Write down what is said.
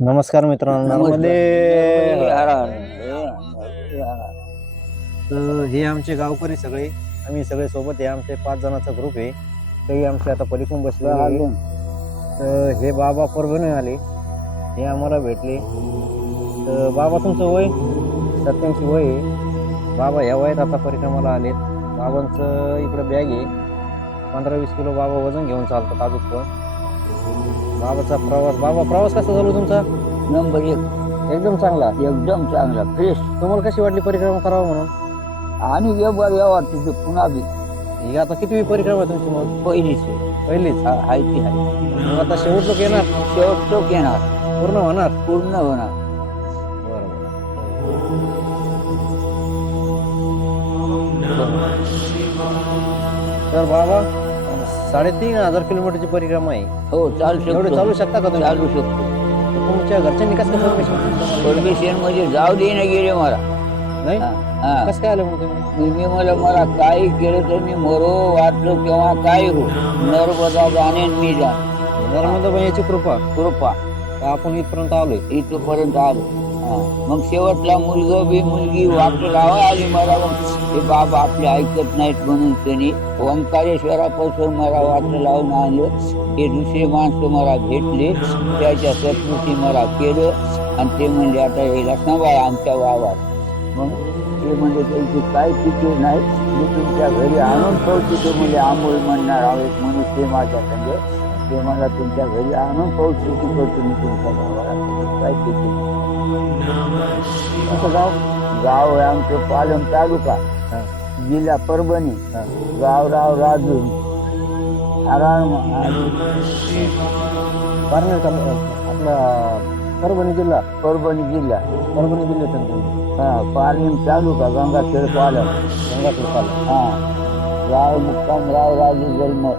नमस्कार मित्रांनो. तर हे आमचे गावकरी सगळे. आम्ही सगळे सोबत आहे. आमचे पाच जणांचा ग्रुप आहे. काही आमचे आता पलीकडून बसले आहे. तर हे बाबा परभणी आले. हे आम्हाला भेटले. तर बाबा तुमचं वय? सत्याऐंशी वय आहे. बाबा ह्या वयात आता परिक्रमाला आलेत. बाबांचं इकडं बॅग आहे. पंधरा वीस किलो बाबा वजन घेऊन चालतात अजून पण. बाबाचा प्रवास. बाबा प्रवास कसा झाला तुमचा? नंबर एक. एकदम चांगला. एकदम चांगला. फ्रेश तुम्हाला कशी वाटली परिक्रमा करावं म्हणून? आणि व्यवहार व्यवहार तिथे पुन्हा बी. ही आता किती परिक्रमा आहे तुमची मग? पहिलीच. आहे. पहिलीच? हा, हाय ती हाय. मग आता शेवट लोक येणार? शेवट तो येणार. पूर्ण होणार? पूर्ण होणार. तर बाबा साडेतीन हजार किलोमीटरची परिक्रमा आहे. हो चालू एवढे शकतो चालू शकता का तुम्ही? चालू शकतो. तुमच्या घरच्यांनी कसं परमिशन परमिशन म्हणजे जाऊ दे ना गेले मला. नाही? हा, हा. कसं काय आलं मग तुम्ही? मी मी मला मला काही केलं तर मी मरो वाचलो किंवा काय हो. नर्मदा जाणे मी जा. नर्मदा याची कृपा. कृपा. आपण इथपर्यंत आलोय. इथपर्यंत आलो. मग शेवटला मुलगा बी मुलगी वाट लावा आली मला मग हे बाबा आपले ऐकत नाहीत म्हणून त्यांनी ओंकारेश्वरापासून मला वाट लावून आणलं. ते दुसरे माणसं मला भेटले. त्याच्या सत्कृती मला केलं. आणि ते म्हणले आता यायला सांभाळा आमच्या बाबा मग ते म्हणजे त्यांची काय चुकी नाही. मी तुमच्या घरी आणून ठेवतो. ते म्हणजे आंबोळी म्हणणार आहोत म्हणून ते माझ्या संगे ते मला तुमच्या घरी आणून की करतो मी तुमच्या गावाला. काय. तुमचं गाव? गाव आहे आमचं पालम तालुका. जिल्हा परभणी. गाव राव राजू. आराम. पारनेर आपला? परभणी जिल्हा? परभणी जिल्हा. परभणी जिल्ह्यात तुम्ही हा पालीम तालुका गंगाखेड पालम. गंगापूर तालुका हा. गाव मुक्काम राव राजू जन्म.